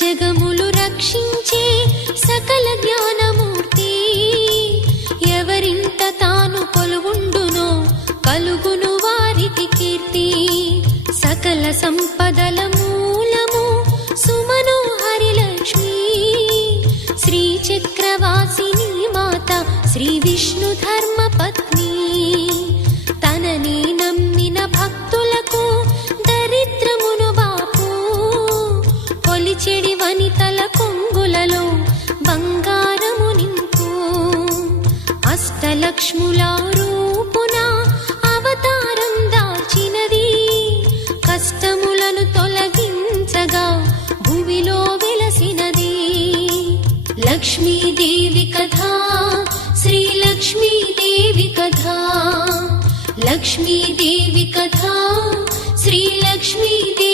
జగములు రక్షించే సకల జ్ఞానమూర్తి. ఎవరింట తాను కొలువుండునో కలుగును వారికి కీర్తి. సకల సంపదల మూలము సుమనోహరి లక్ష్మి. శ్రీ చక్రవాసిని మాత శ్రీ విష్ణు ధర్మ పత్ని. తనని నమ్మిన భక్తులకు దరిద్రమును బాపు. కొలిచెడి వనితల కొంగులలో బంగారము నింపు. అష్టలక్ష్ముల రూపున అవతారం దాల్చినది. కష్టములను తొలగించగా భూమిలో వెలసినది. లక్ష్మీదేవి కథ శ్రీ లక్ష్మీదేవి కథ. లక్ష్మీదేవి కథ శ్రీ లక్ష్మీదేవి